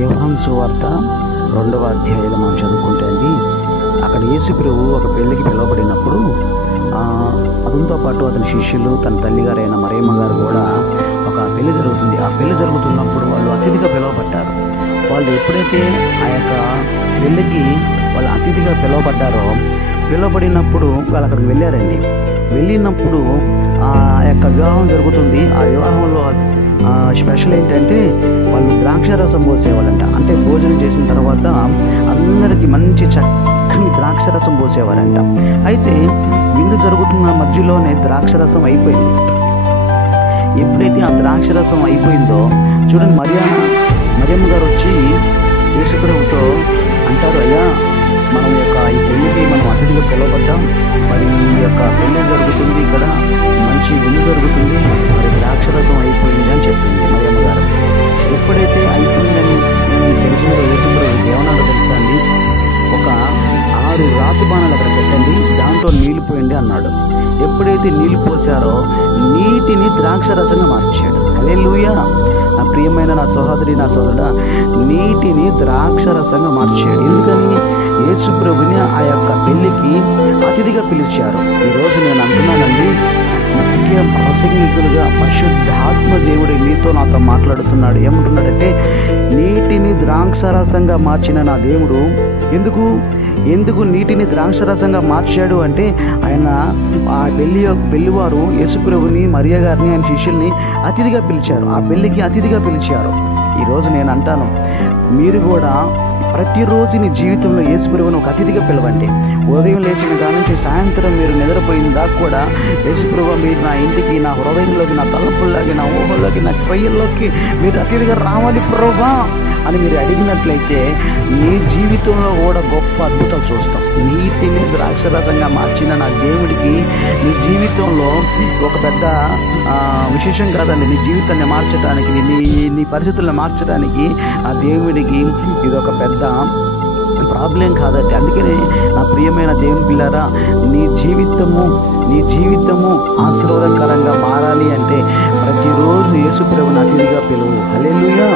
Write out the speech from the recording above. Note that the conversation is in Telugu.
యోహాను సువార్త 2వ అధ్యాయంలో మనం చదువుకుంటే అండి, అక్కడ యేసు ప్రభువు ఒక పెళ్లికి పిలువబడినప్పుడు అతనితో పాటు అతని శిష్యులు, తన తల్లిగారైన మరియమ్మ గారు కూడా ఒక పెళ్లి జరుగుతుంది. ఆ పెళ్లి జరుగుతున్నప్పుడు వాళ్ళు అతిథిగా పిలువబడ్డారు. వాళ్ళు ఎప్పుడైతే ఆ యొక్క పెళ్లికి వాళ్ళు అతిథిగా పిలువబడ్డారో, పిలువబడినప్పుడు వాళ్ళు అక్కడికి వెళ్ళారండి. వెళ్ళినప్పుడు ఆ యొక్క వివాహం జరుగుతుంది. ఆ వివాహంలో స్పెషల్ ఏంటంటే వాళ్ళు ద్రాక్షరసం పోసేవాళ్ళంట. అంటే భోజనం చేసిన తర్వాత అందరికీ మంచి చక్కని ద్రాక్షరసం పోసేవారంట. అయితే విందు జరుగుతున్న మధ్యలోనే ద్రాక్షరసం అయిపోయింది. ఎప్పుడైతే ఆ ద్రాక్షరసం అయిపోయిందో చూడండి, మరియమ్మ గారు వచ్చి యేసుప్రభుతో అంటారు, అయ్యా మనం యొక్క ఈ పెళ్లికి మనం అతిథిగా పిలువబడ్డాం, మరి ఈ యొక్క పెళ్లి జరుగుతుంది, ఇక్కడ మంచి విందు జరుగుతుంది, మరి ద్రాక్షరసం అయిపోయింది అని చెప్పింది మరియమ్మ గారు. ఎప్పుడైతే అయిపోయిందని తెలిసిందో యేసుప్రభు ఏమన్నాడో తెలుసా అండి, ఒక 6 రాతి బాణాలు అక్కడ పెట్టండి, దాంట్లో నీళ్లు పోయండి అన్నాడు. ఎప్పుడైతే నీళ్లు పోసారో నీటిని ద్రాక్షరసంగా మార్చాడు. హల్లెలూయా! నా ప్రియమైన నా సహోదరి, నా సోదరుడా, నీటిని ద్రాక్షరసంగా మార్చాడు. ఎందుకని? యేసు ప్రభుని ఆ యొక్క పెళ్లికి అతిథిగా పిలిచారు. ఈరోజు నేను అంటున్నానండి, ముఖ్య ప్రసంగికులుగా పరిశుద్ధాత్మ దేవుడు నాతో మాట్లాడుతున్నాడు. ఏమంటున్నాడంటే, నీటిని ద్రాక్షరసంగా మార్చిన నా దేవుడు ఎందుకు నీటిని ద్రాక్షరసంగా మార్చాడు అంటే, ఆయన ఆ పెళ్లివారు యేసుప్రభుని, మరియ గారిని, ఆయన శిష్యుల్ని అతిథిగా పిలిచారు. ఆ పెళ్లికి అతిథిగా పిలిచారు. ఈరోజు నేను అంటాను, మీరు కూడా ప్రతిరోజు నీ జీవితంలో యేసుప్రభుని ఒక అతిథిగా పిలవండి. ఉదయం లేచిన దాని నుంచి సాయంత్రం మీరు నిద్రపోయిన దాకా కూడా యేసుప్రభు మీరు నా ఇంటికి, నా హృదయంలోకి, నా తలపుల్లోకి, నా ఊహల్లోకి, నా క్రియల్లోకి మీరు అతిథిగా రావాలి ప్రభువా అని మీరు అడిగినట్లయితే నీ జీవితంలో కూడా గొప్ప అద్భుతాలు చూస్తాం. నీటిని ద్రాక్షరసంగా మార్చిన నా దేవుడికి నీ జీవితంలో ఒక పెద్ద విశేషం కాదండి. నీ జీవితాన్ని మార్చడానికి, నీ పరిస్థితులను మార్చడానికి ఆ దేవుడికి ఇది ఒక పెద్ద ప్రాబ్లం కాదండి. అందుకనే నా ప్రియమైన దేవుని పిల్లారా, నీ జీవితము ఆశీర్వాదకరంగా మారాలి అంటే ప్రతిరోజు యేసు ప్రభువుని అతిథిగా పిలువు. హల్లెలూయా!